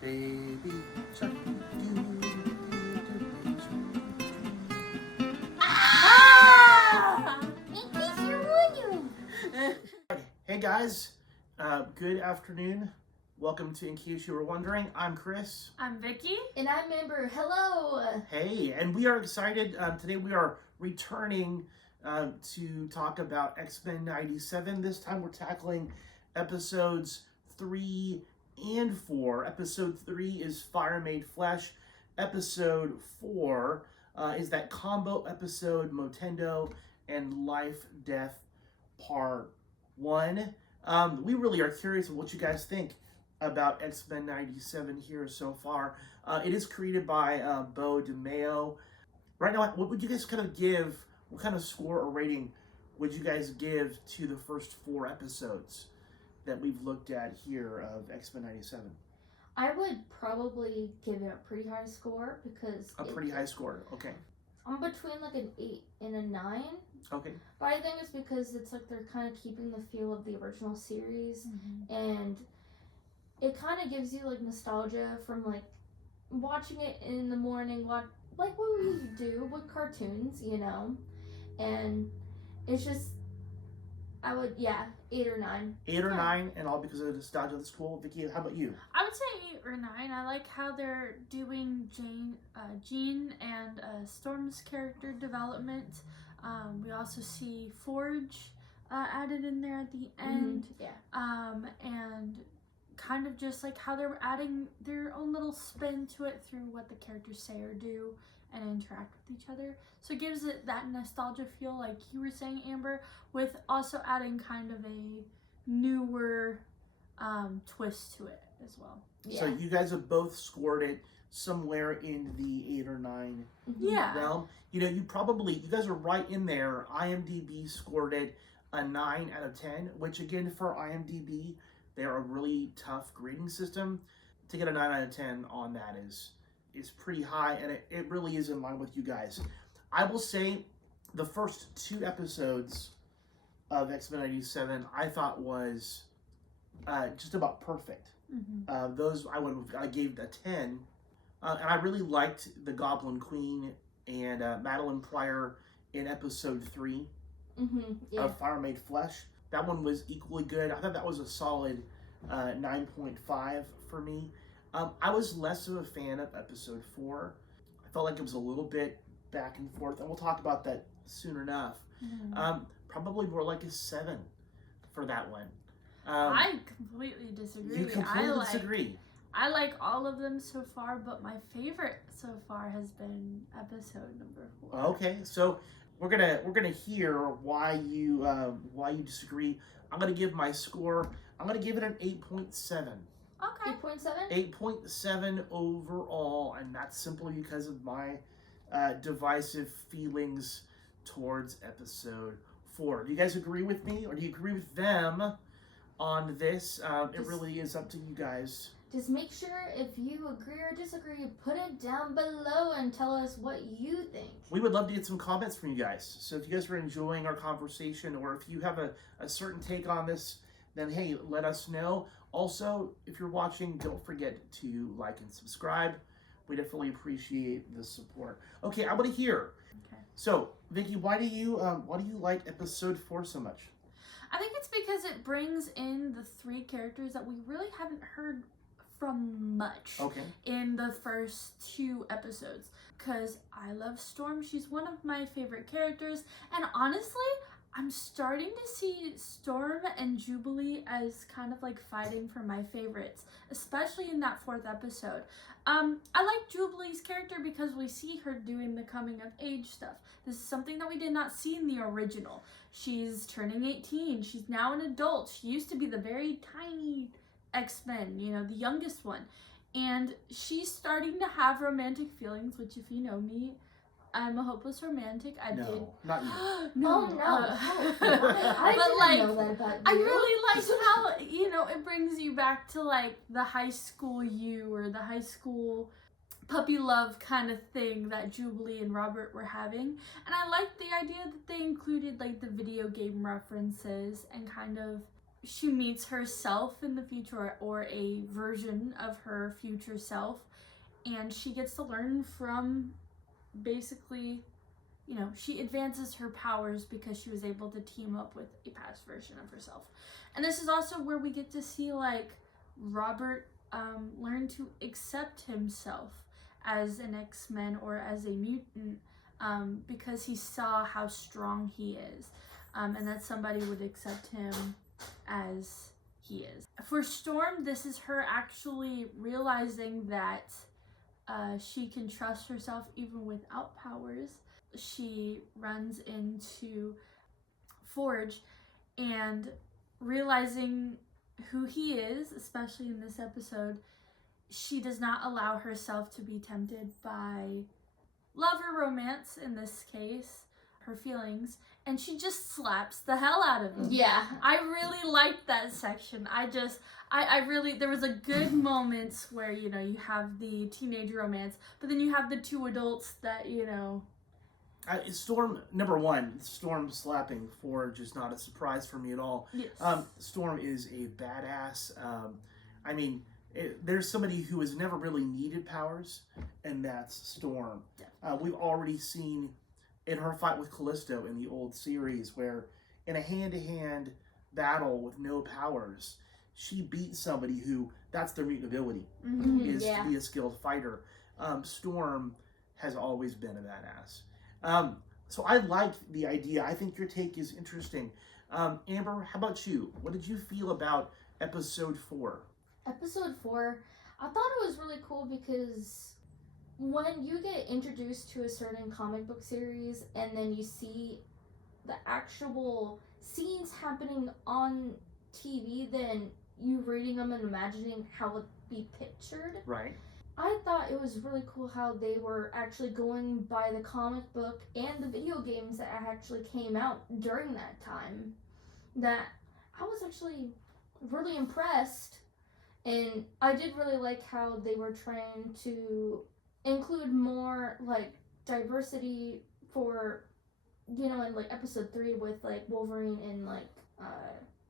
Baby shark. Ah! In case you're wondering. Hey guys, good afternoon. Welcome to In Case You Were Wondering. I'm Chris. I'm Vicky. And I'm Amber. Hello. Hey, and we are excited. Today we are returning to talk about X-Men 97. This time we're tackling episodes 3 and 4. Episode 3 is Fire Made Flesh. Episode 4 is that combo episode Motendo and Life Death Part 1. We really are curious of what you guys think about X-Men 97 here so far. It is created by Bo DeMeo. Right now, what would you guys kind of give, what kind of score or rating would you guys give to the first 4 episodes that we've looked at here of X-Men 97? I would probably give it a pretty high score because... A pretty high score, okay. I'm between like an 8 and a 9. Okay. But I think it's because it's like they're kind of keeping the feel of the original series. Mm-hmm. And it kind of gives you like nostalgia from like watching it in the morning, like what we do with cartoons, you know? And it's just, I would, 8 or 9. 8 or 9, and all because of the nostalgia. That's cool. Vicky, how about you? I would say 8 or 9. I like how they're doing Jean and Storm's character development. We also see Forge added in there at the end. And kind of just like how they're adding their own little spin to it through what the characters say or do and interact with each other. So it gives it that nostalgia feel, like you were saying, Amber, with also adding kind of a newer twist to it as well. So you guys have both scored it somewhere in the 8 or 9 realm. You know, you guys are right in there. IMDb scored it a 9 out of 10, which again, for IMDb, they're a really tough grading system. To get a 9 out of 10 on that is pretty high, and it really is in line with you guys. I will say the first 2 episodes of X-Men 97 I thought was just about perfect. Mm-hmm. Those I gave a 10, and I really liked the Goblin Queen and Madeline Pryor in episode 3 of Fire Made Flesh. That one was equally good. I thought that was a solid 9.5 for me. I was less of a fan of episode 4. I felt like it was a little bit back and forth, and we'll talk about that soon enough. Mm-hmm. Probably more like a 7 for that one. I completely disagree. You completely disagree. I like all of them so far, but my favorite so far has been episode number 4. Okay, so we're gonna hear why you disagree. I'm gonna give my score. I'm gonna give it an 8.7. Okay. 8.7? 8.7 overall, and that's simply because of my divisive feelings towards episode 4. Do you guys agree with me, or do you agree with them on this? It really is up to you guys. Just make sure if you agree or disagree, put it down below and tell us what you think. We would love to get some comments from you guys. So if you guys are enjoying our conversation, or if you have a certain take on this, then hey, let us know. Also, if you're watching, don't forget to like and subscribe. We definitely appreciate the support. Okay, I want to hear. Okay. So, Vicky, why do you like episode 4 so much? I think it's because it brings in the 3 characters that we really haven't heard from much in the first 2 episodes. Because I love Storm. She's one of my favorite characters. And honestly, I'm starting to see Storm and Jubilee as kind of like fighting for my favorites, especially in that 4th episode. I like Jubilee's character because we see her doing the coming of age stuff. This is something that we did not see in the original. She's turning 18. She's now an adult. She used to be the very tiny X-Men, you know, the youngest one. And she's starting to have romantic feelings, which if you know me, I'm a hopeless romantic. No, not you. No. I didn't know that about you. I really like how, you know, it brings you back to like the high school you, or the high school puppy love kind of thing that Jubilee and Robert were having. And I like the idea that they included like the video game references and kind of she meets herself in the future, or a version of her future self, and she gets to learn from, basically, she advances her powers because she was able to team up with a past version of herself. And this is also where we get to see, like, Robert learn to accept himself as an X-Men or as a mutant, because he saw how strong he is, and that somebody would accept him as he is. For Storm, this is her actually realizing that she can trust herself even without powers. She runs into Forge and realizing who he is, especially in this episode, she does not allow herself to be tempted by love or romance, in this case, her feelings, and she just slaps the hell out of him. Yeah. I really liked that section. I really, there was a good moments where, you have the teenage romance, but then you have the two adults that, Storm, number one, Storm slapping Forge is not a surprise for me at all. Yes. Storm is a badass. There's somebody who has never really needed powers, and that's Storm. Yeah. We've already seen in her fight with Callisto in the old series where in a hand-to-hand battle with no powers, she beat somebody who, that's their mutant ability, is to be a skilled fighter. Storm has always been a badass. So I like the idea. I think your take is interesting. Amber, how about you? What did you feel about episode 4? Episode 4, I thought it was really cool because when you get introduced to a certain comic book series and then you see the actual scenes happening on TV, then you reading them and imagining how it would be pictured. Right. I thought it was really cool how they were actually going by the comic book and the video games that actually came out during that time. That I was actually really impressed, and I did really like how they were trying to include more like diversity for, in like episode 3 with like Wolverine and like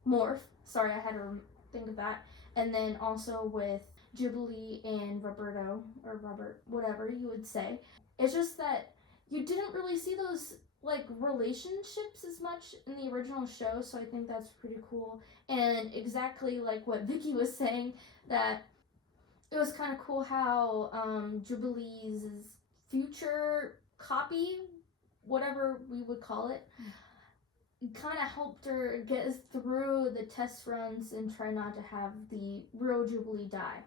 Morph. Sorry, I had to think of that. And then also with Jubilee and Roberto, or Robert, whatever you would say. It's just that you didn't really see those like relationships as much in the original show, so I think that's pretty cool. And exactly like what Vicky was saying, that it was kind of cool how Jubilee's future copy, whatever we would call it, kind of helped her get through the test runs and try not to have the real Jubilee die.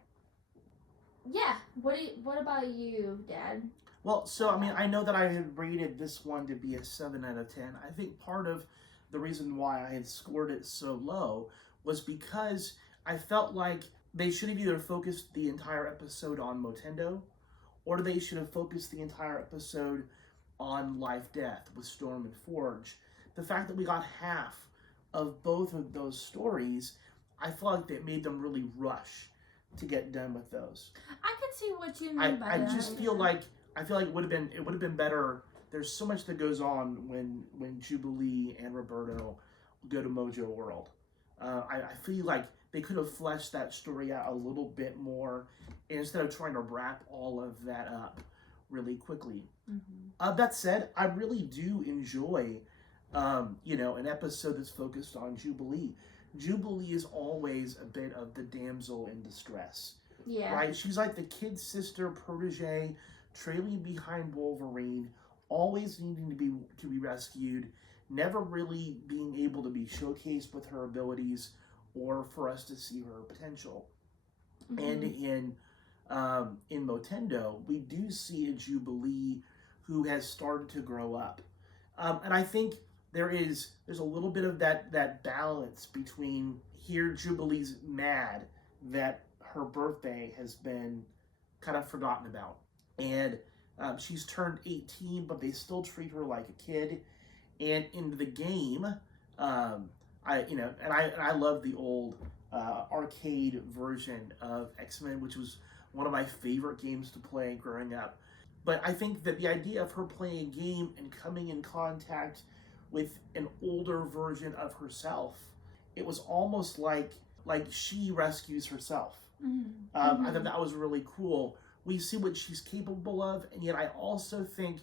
Yeah, what about you, Dad? Well, so, I know that I had rated this one to be a 7 out of 10. I think part of the reason why I had scored it so low was because I felt like they should have either focused the entire episode on Motendo, or they should have focused the entire episode on Life Death with Storm and Forge. The fact that we got half of both of those stories, I felt like that made them really rush to get done with those. I could see what you mean by that. I just feel like it would have been better. There's so much that goes on when Jubilee and Roberto go to Mojo World. I feel like they could have fleshed that story out a little bit more instead of trying to wrap all of that up really quickly. Mm-hmm. That said, I really do enjoy an episode that's focused on Jubilee. Jubilee is always a bit of the damsel in distress. Yeah. Right? She's like the kid sister protege, trailing behind Wolverine, always needing to be rescued, never really being able to be showcased with her abilities or for us to see her potential. Mm-hmm. And in Motendo, we do see a Jubilee who has started to grow up. And I think there's a little bit of that balance between here Jubilee's mad that her birthday has been kind of forgotten about. And she's turned 18, but they still treat her like a kid. And in the game, I love the old arcade version of X-Men, which was one of my favorite games to play growing up. But I think that the idea of her playing a game and coming in contact with an older version of herself it was almost like she rescues herself. I thought that was really cool. We see what she's capable of, and yet I also think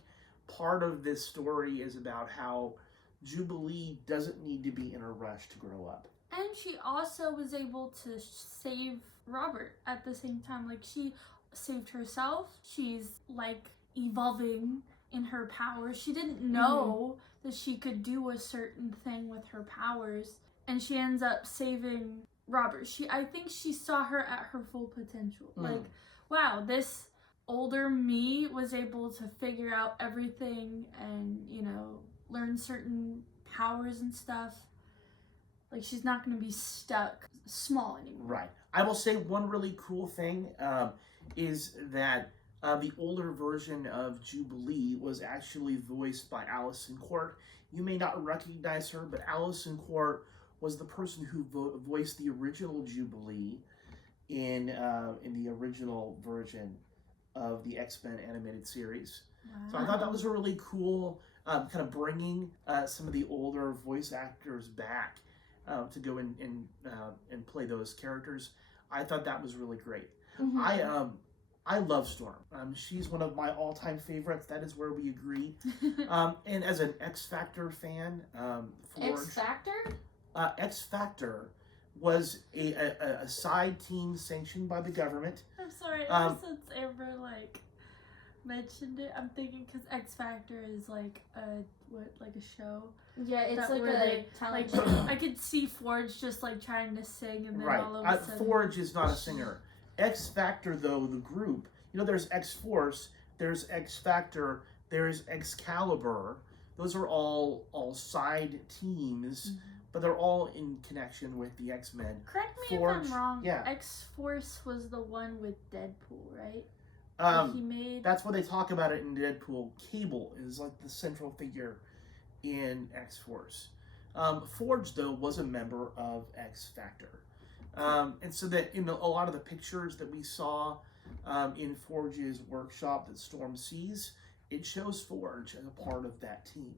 part of this story is about how Jubilee doesn't need to be in a rush to grow up. And she also was able to save Robert at the same time. Like, she saved herself. She's, like, evolving in her powers. She didn't know that she could do a certain thing with her powers. And she ends up saving Robert. I think she saw her at her full potential. Like, wow, this older me was able to figure out everything and, you know, learn certain powers and stuff. Like, she's not going to be stuck small anymore. Right. I will say one really cool thing is that the older version of Jubilee was actually voiced by Alison Court. You may not recognize her, but Alison Court was the person who voiced the original Jubilee in the original version of the X-Men animated series. Wow. So I thought that was a really cool kind of bringing some of the older voice actors back to go and play those characters. I thought that was really great. I love Storm. She's one of my all-time favorites. That is where we agree. And as an X Factor fan, X Factor? X Factor was a side team sanctioned by the government. I'm sorry, ever since Amber mentioned it, I'm thinking because X Factor is like a show. Yeah, it's like a talent show. I could see Forge just like trying to sing, and then all of a sudden Forge is not a singer. X Factor, though, the group, you know, there's X Force, there's X Factor, there's Excalibur. Those are all side teams, but they're all in connection with the X-Men. Correct me if I'm wrong. Yeah. X-Force was the one with Deadpool, right? He made. That's what they talk about it in Deadpool. Cable is like the central figure in X-Force. Forge, though, was a member of X Factor. And so that in a lot of the pictures that we saw in Forge's workshop that Storm sees, it shows Forge as a part of that team.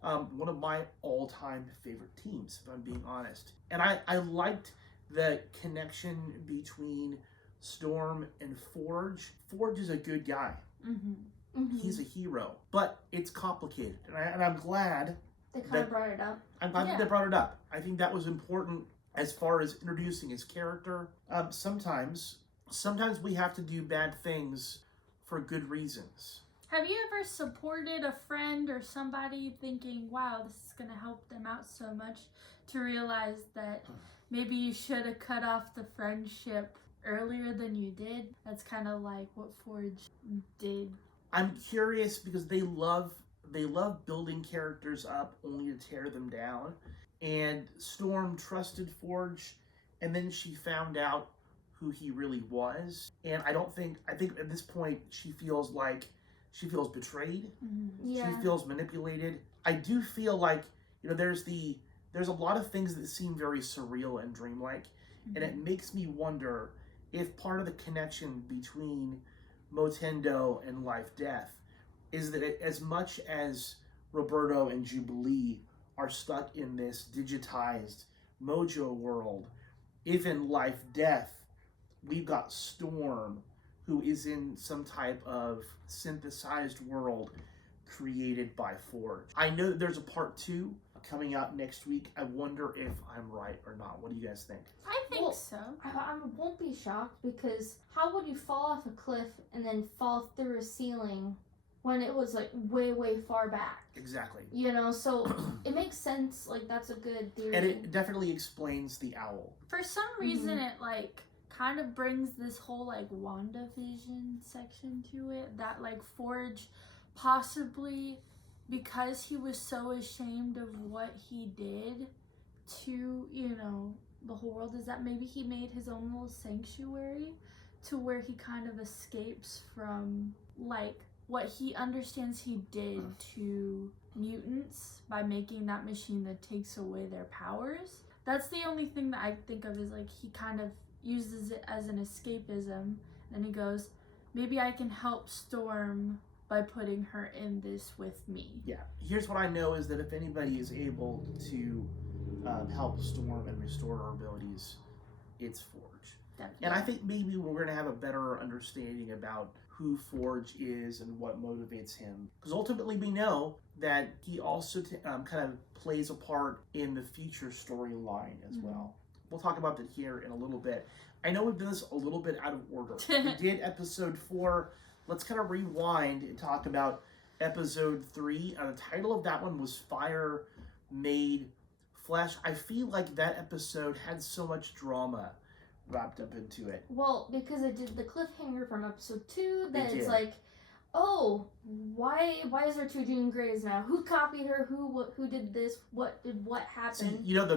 One of my all-time favorite teams, if I'm being honest. And I liked the connection between Storm and Forge. Forge is a good guy. He's a hero. But it's complicated. And I'm glad they kind of brought it up. I'm glad that they brought it up. I think that was important as far as introducing his character. Sometimes we have to do bad things for good reasons. Have you ever supported a friend or somebody thinking, wow, this is going to help them out so much, to realize that maybe you should have cut off the friendship earlier than you did? That's kind of like what Forge did. I'm curious because they love building characters up only to tear them down. And Storm trusted Forge, and then she found out who he really was. And I think at this point she feels betrayed. Yeah. She feels manipulated. I do feel like, you know, there's a lot of things that seem very surreal and dreamlike, and it makes me wonder if part of the connection between Motendo and Life Death is that as much as Roberto and Jubilee are stuck in this digitized Mojo world, if in Life Death we've got Storm, who is in some type of synthesized world created by Forge. I know that there's a part 2 coming out next week. I wonder if I'm right or not. What do you guys think? I think so. I won't be shocked, because how would you fall off a cliff and then fall through a ceiling when it was like way, way far back? Exactly. You know, so it makes sense. Like, that's a good theory. And it definitely explains the owl. For some reason, it like kind of brings this whole like WandaVision section to it, that like Forge possibly, because he was so ashamed of what he did to, you know, the whole world, is that maybe he made his own little sanctuary to where he kind of escapes from like what he understands he did to mutants by making that machine that takes away their powers. That's the only thing that I think of, is like he kind of uses it as an escapism, and he goes, maybe I can help Storm by putting her in this with me. Yeah. Here's what I know is that if anybody is able to help Storm and restore her abilities, it's Forge. Definitely. And I think maybe we're going to have a better understanding about who Forge is and what motivates him. Because ultimately we know that he also kind of plays a part in the future storyline as well. We'll talk about that here in a little bit. I know we've done this a little bit out of order. We did episode 4. Let's kind of rewind and talk about episode 3. The title of that one was Fire Made Flesh. I feel like that episode had so much drama wrapped up into it. Well, because it did the cliffhanger from episode 2, that it's like, oh, why is there 2 Jean Greys now? Who copied her? Who did this? What happened? See, the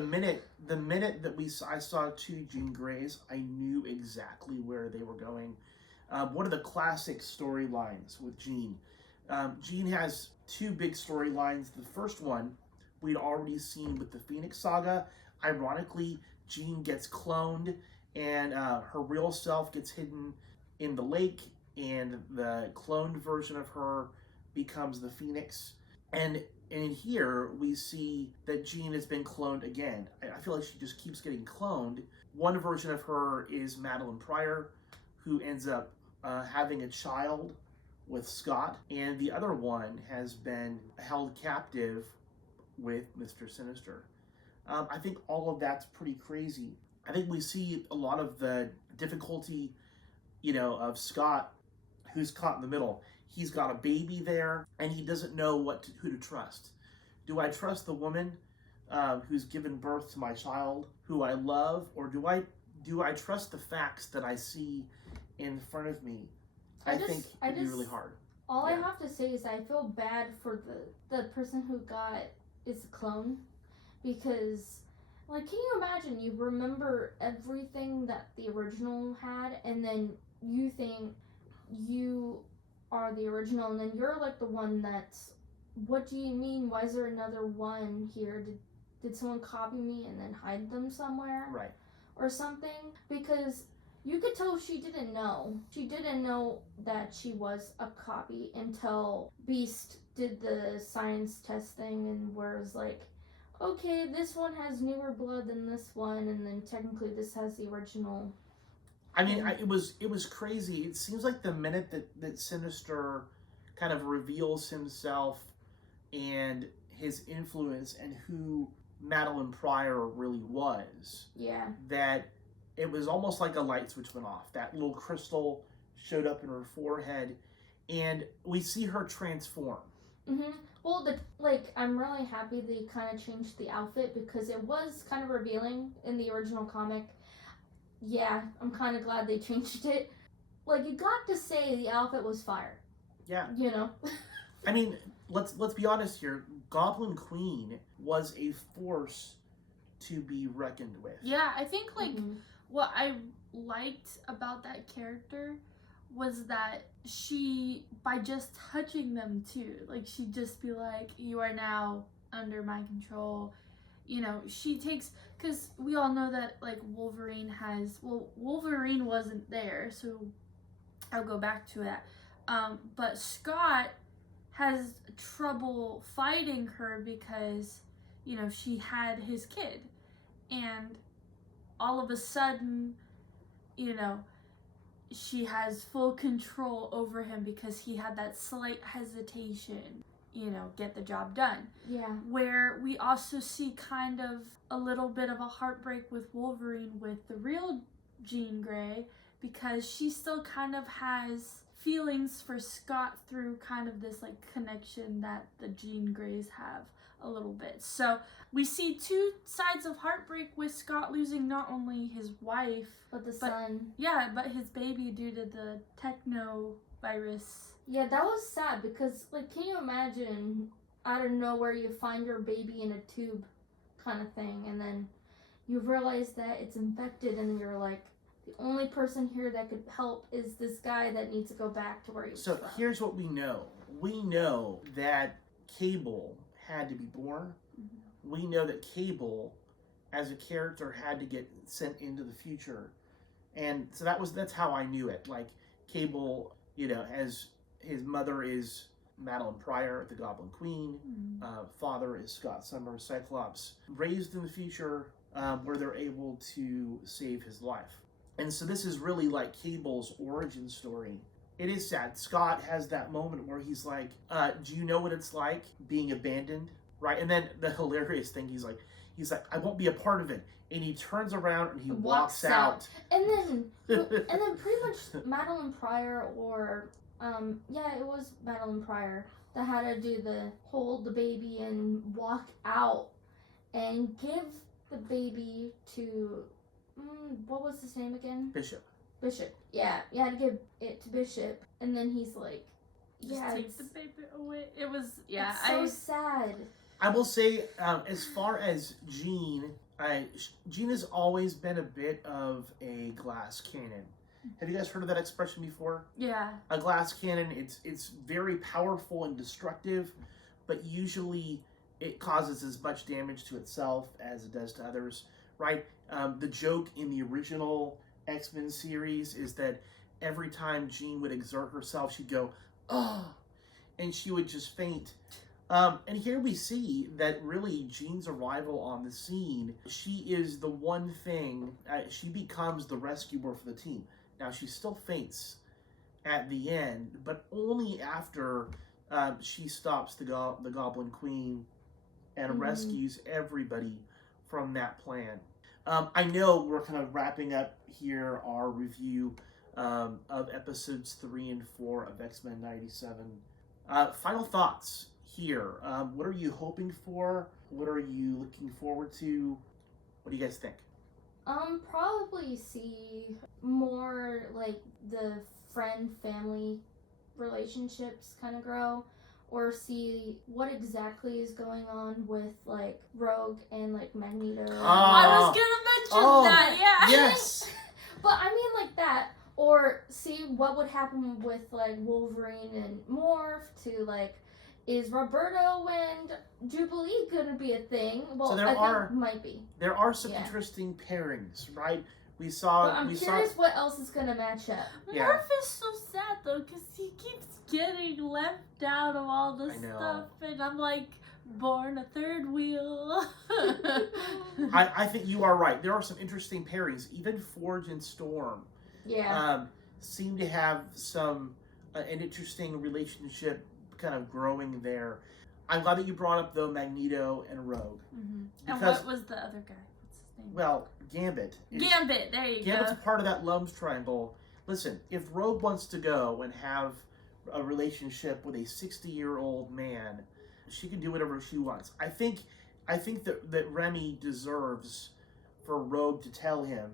minute that I saw 2 Jean Greys, I knew exactly where they were going. One of the classic storylines with Jean. Jean has 2 big storylines. The first one we'd already seen with the Phoenix Saga. Ironically, Jean gets cloned, and her real self gets hidden in the lake, and the cloned version of her becomes the Phoenix. And in here, we see that Jean has been cloned again. I feel like she just keeps getting cloned. One version of her is Madeline Pryor, who ends up having a child with Scott, and the other one has been held captive with Mr. Sinister. I think all of that's pretty crazy. I think we see a lot of the difficulty, of Scott, who's caught in the middle. He's got a baby there, and he doesn't know who to trust. Do I trust the woman who's given birth to my child, who I love, or do I trust the facts that I see in front of me? I think it'd be really hard. All I have to say is I feel bad for the person who is a clone, because, like, can you imagine you remember everything that the original had, and then you think you are the original, and then you're like the one that's, what do you mean? Why is there another one here? Did someone copy me and then hide them somewhere? Right. Or something? Because you could tell she didn't know. She didn't know that she was a copy until Beast did the science test thing and was like, okay, this one has newer blood than this one, and then technically this has the original. I mean, it was crazy. It seems like the minute that Sinister kind of reveals himself and his influence and who Madeline Pryor really was, that it was almost like a light switch went off. That little crystal showed up in her forehead, and we see her transform. Mm-hmm. Well, I'm really happy they kind of changed the outfit, because it was kind of revealing in the original comic. Yeah, I'm kind of glad they changed it. Like, you got to say the outfit was fire. Yeah. I mean, let's be honest here. Goblin Queen was a force to be reckoned with. Yeah, I think, what I liked about that character was that she, by just touching them too, like, she'd just be like, you are now under my control. She takes, because we all know that, like, Wolverine wasn't there, so I'll go back to that. But Scott has trouble fighting her because, she had his kid. And all of a sudden, she has full control over him because he had that slight hesitation, get the job done. Yeah. Where we also see kind of a little bit of a heartbreak with Wolverine with the real Jean Grey, because she still kind of has feelings for Scott through kind of this, like, connection that the Jean Greys have a little bit. So we see 2 sides of heartbreak with Scott losing not only his wife, but son. Yeah, but his baby due to the techno virus. Yeah, that was sad, because, like, can you imagine out of nowhere you find your baby in a tube kind of thing, and then you realize that it's infected, and you're like, the only person here that could help is this guy that needs to go back to where he was from. So here's what we know. We know that Cable had to be born. Mm-hmm. We know that Cable, as a character, had to get sent into the future. And so that's how I knew it. Like, Cable, His mother is Madeline Pryor, the Goblin Queen. Father is Scott Summers, Cyclops. Raised in the future where they're able to save his life. And so this is really like Cable's origin story. It is sad. Scott has that moment where he's like, do you know what it's like being abandoned? Right? And then the hilarious thing, he's like, I won't be a part of it. And he turns around and he walks out. And then pretty much Madeline Pryor or, it was Madeline Pryor that had to do hold the baby and walk out and give the baby to, what was his name again? Bishop. Yeah, you had to give it to Bishop. And then he's like, just take the baby away. It was, it's so sad. I will say, as far as Jean, Jean has always been a bit of a glass cannon. Have you guys heard of that expression before? Yeah. A glass cannon, it's very powerful and destructive, but usually it causes as much damage to itself as it does to others, right? The joke in the original X-Men series is that every time Jean would exert herself, she'd go, oh, and she would just faint. And here we see that really Jean's arrival on the scene, she is the one thing, she becomes the rescuer for the team. Now, she still faints at the end, but only after she stops the Goblin Queen and rescues everybody from that plan. I know we're kind of wrapping up here our review of episodes 3 and 4 of X-Men 97. Final thoughts here. What are you hoping for? What are you looking forward to? What do you guys think? Probably see more like the friend-family relationships kind of grow, or see what exactly is going on with like Rogue and like Magneto. I was gonna mention that, yeah. Yes. But I mean like that, or see what would happen with like Wolverine and Morph to like, is Roberto and Jubilee gonna be a thing? Well, so I think might be. There are some interesting pairings, right? We saw. But I'm curious what else is gonna match up. Yeah. Morph is so sad though, because he keeps getting left out of all this stuff, and I'm like, born a third wheel. I think you are right. There are some interesting pairings. Even Forge and Storm, seem to have some an interesting relationship kind of growing there. I'm glad that you brought up though Magneto and Rogue. And what was the other guy? What's his name? Well, Gambit. Gambit, there you go. Gambit's a part of that love triangle. Listen, if Rogue wants to go and have a relationship with a 60-year-old man, she can do whatever she wants. I think that Remy deserves for Rogue to tell him,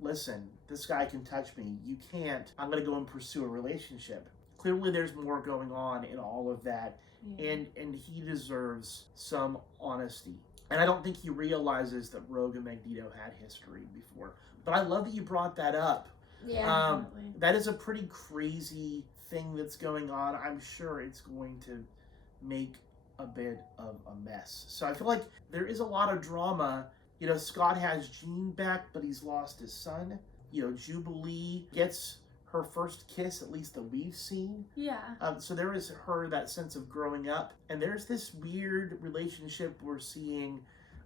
listen, this guy can touch me. You can't. I'm going to go and pursue a relationship. Clearly there's more going on in all of that, and he deserves some honesty. And I don't think he realizes that Rogue and Magneto had history before. But I love that you brought that up. Yeah, that is a pretty crazy thing that's going on. I'm sure it's going to make a bit of a mess. So I feel like there is a lot of drama. You know, Scott has Jean back, but he's lost his son. You know, Jubilee gets her first kiss, at least that we've seen. Yeah. So there is that sense of growing up. And there's this weird relationship we're seeing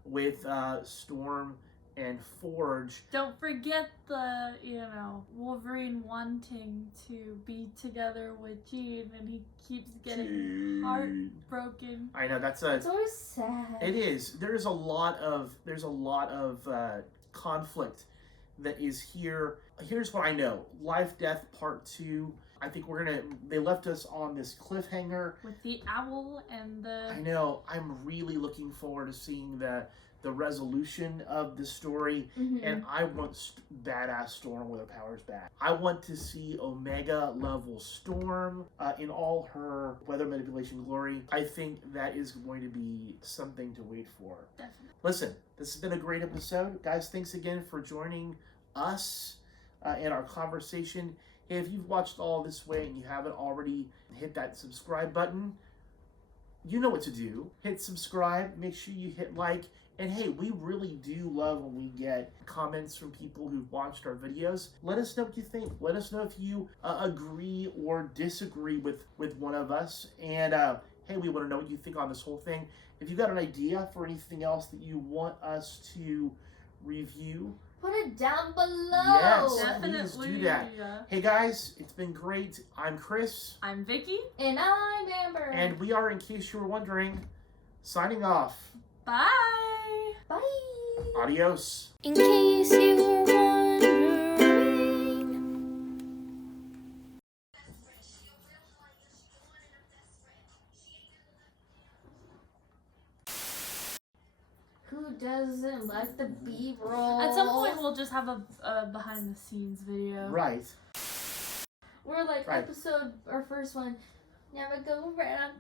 with Storm and Forge. Don't forget the, Wolverine wanting to be together with Jean, and he keeps getting heartbroken. I know, it's always sad. It is. There's a lot of conflict that is here. Here's what I know. Life, Death, Part 2. I think they left us on this cliffhanger. With the owl and the... I know. I'm really looking forward to seeing the resolution of the story. And I want badass Storm with her powers back. I want to see Omega level Storm in all her weather manipulation glory. I think that is going to be something to wait for. Definitely. Listen, this has been a great episode. Guys, thanks again for joining us in our conversation. If you've watched all this way and you haven't already, hit that subscribe button. You know what to do. Hit subscribe. Make sure you hit like. And hey, we really do love when we get comments from people who've watched our videos. Let us know what you think. Let us know if you agree or disagree with one of us. And hey, we want to know what you think on this whole thing. If you've got an idea for anything else that you want us to review, put it down below. Yes, Definitely. please do that. Yeah. Hey guys, it's been great. I'm Chris. I'm Vicky. And I'm Amber. And we are, in case you were wondering, signing off. Bye. Bye. Adios. In case you were wondering. Who doesn't like the B-roll? At some point, we'll just have a behind the scenes video. Right. We're like Right. our first one. Never go around.